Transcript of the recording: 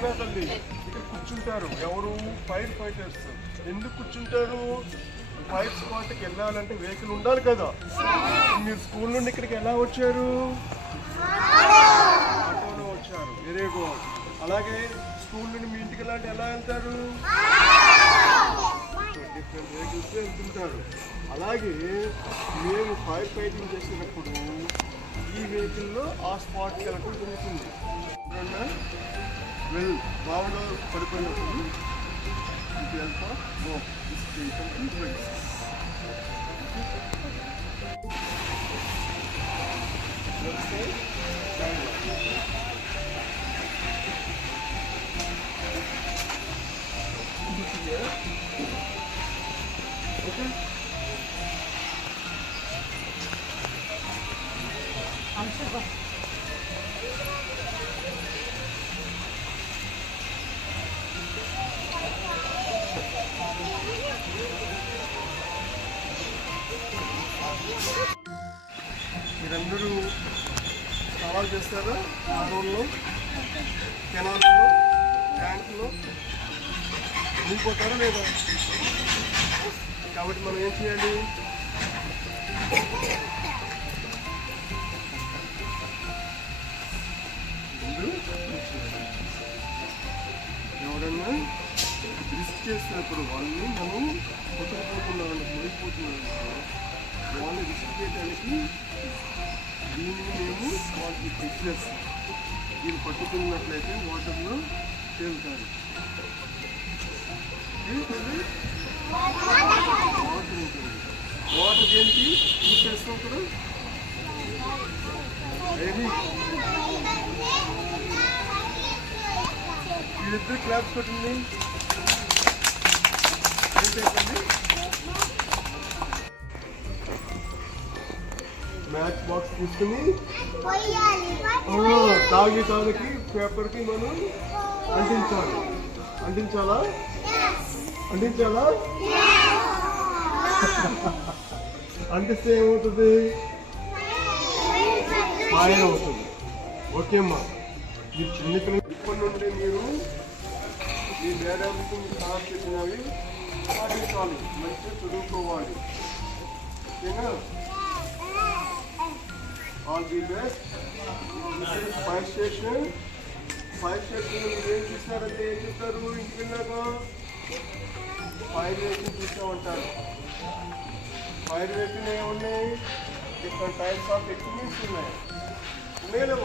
ఓకేనా తల్లి? ఇక్కడ కూర్చుంటారు ఎవరు? Fire fighters. ఎందుకు కూర్చుంటారు? ఫైర్ స్పాట్కి వెళ్ళాలంటే వెహికల్ ఉండాలి కదా. మీరు స్కూల్ నుండి ఇక్కడికి ఎలా వచ్చారు? ఆటోలో వచ్చారు. Very good. అలాగే స్కూల్ నుండి మీ ఇంటికి ఎలా వెళ్తారు? డిఫరెంట్ వెహికల్స్ వెళ్తుంటారు. అలాగే మేము ఫైర్ ఫైటింగ్ చేసినప్పుడు ఈ వెహికల్లో ఆ స్పాట్కి వెళ్ళడం జరుగుతుంది. బావులో పడిపోయినప్పుడు ఇది వెళ్తా ఓకే. మీరందరూ సవాల్ చేస్తారా? రోడ్లో, కెనాల్స్లో, ట్యాంక్లో మునిగిపోతారా లేదా? కాబట్టి మనం ఏం చేయాలి? ఎవరన్నా రిస్క్ చేసినప్పుడు వాళ్ళని మనం కొట్టుకుపోతున్నాం, మునిగిపోతున్నాం, వాళ్ళు రిస్క్ చేయడానికి దీన్ని మేము వాళ్ళకి బిజినెస్ దీన్ని పట్టుకున్నట్లయితే వాటర్లో తేలుతారు. వాటర్ ఉంటుంది. వాటర్ దేనికి యూజ్ చేస్తాం కదా. ఏది వీళ్ళిద్దరు క్లాప్స్ పెట్టండి. ఏంటండి మ్యాచ్ బాక్స్ తీసుకుని తాగికి పేపర్కి మనం అంటించాలి. అంటించాలా? అంటించాలా? అంటిస్తే ఏమవుతుంది? ఫైర్ అవుతుంది. ఓకే అమ్మా. మీరు చిన్నపిల్లలు ఇప్పటి నుండి మీరు మీ మేడంకి సార్ చెప్పినవి పాటించాలి. మంచిగా చదువుకోవాలి. ఓకేనా? All the best. Fire station. Fire station మీరు ఏం చూస్తారంటే ఏం చెప్తారు? ఇంటికి వెళ్ళాక ఫైర్ వేసిన చూసామంటారు. ఫైర్ వేసిన ఏమున్నాయి? డిఫరెంట్ టైప్స్ ఆఫ్ ఎక్విప్మెంట్స్ ఉన్నాయి. ఉన్నాయా?